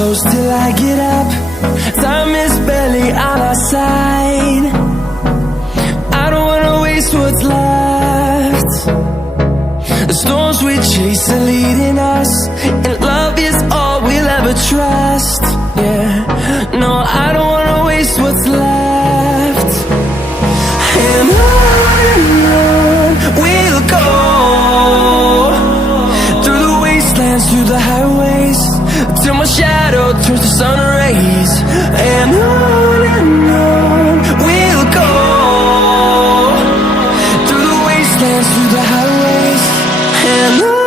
close till I get up. Time is barely on our side. I don't wanna waste what's left. The storms we chase are leading us, and love is all we'll ever trust. Yeah, no, I don't wanna waste what's left. And on we'll go, through the wastelands, through the highways, till my shadow turns to sun rays. And on we'll go, through the wastelands, through the highways, and on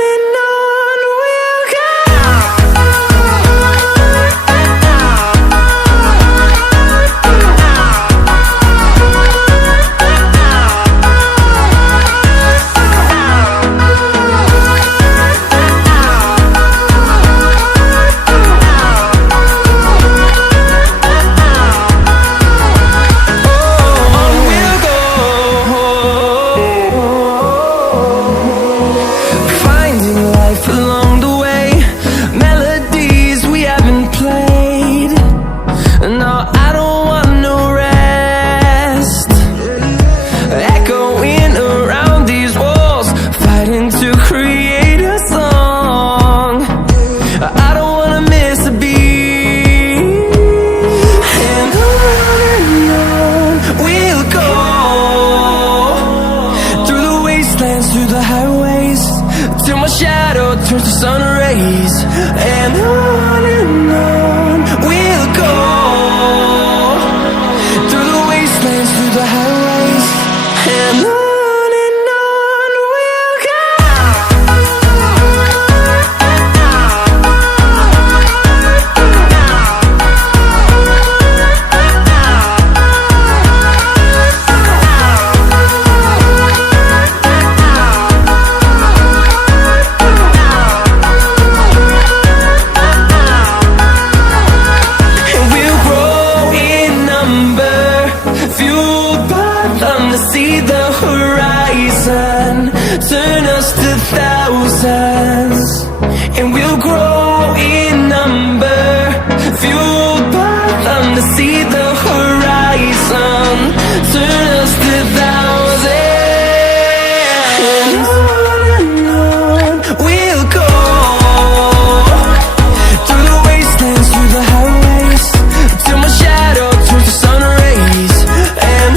we'll go. Through the highways, till my shadow turns to sun rays. And on we'll go, through the wastelands, through the highways, and on we'll go. See the horizon turn us to thousands, and we'll grow in number, fueled by them to see the horizon turn us to thousands. And on we'll go, through the wastelands, through the highways, till my shadow turns to sun rays. And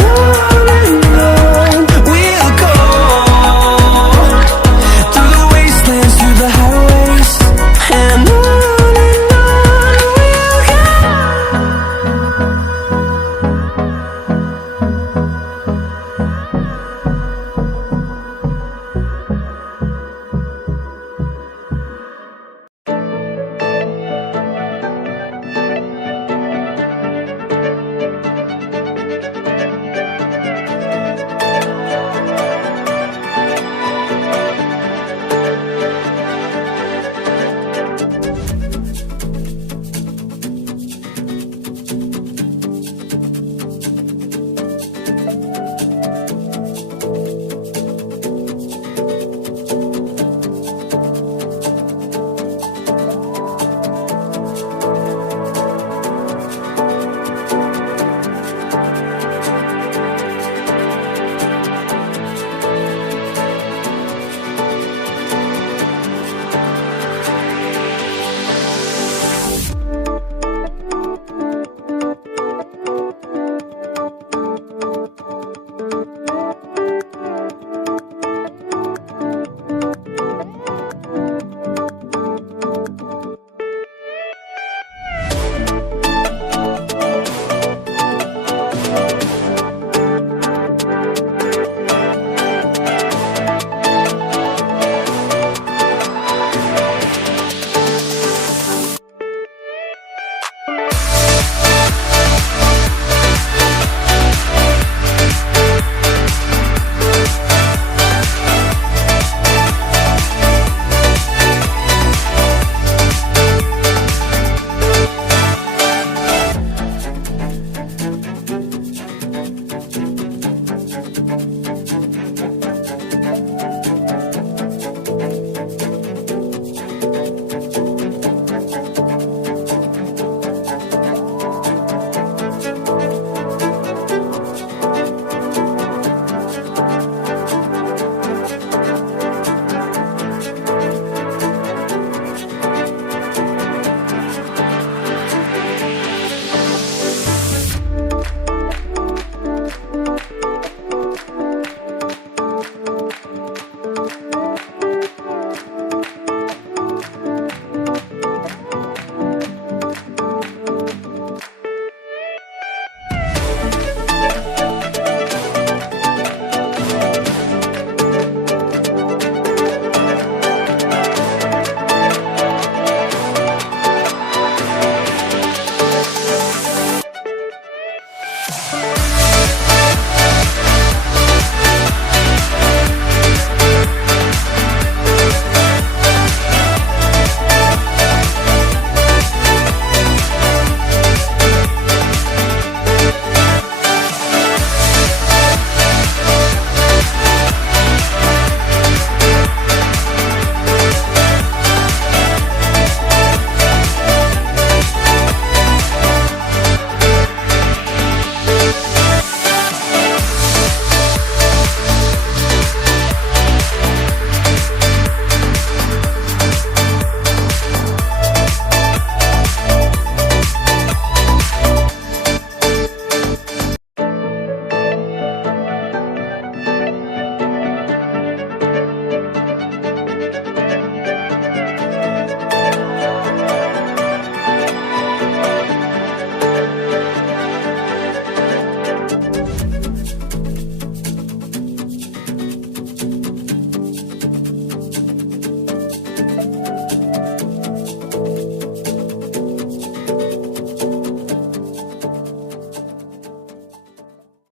Bye.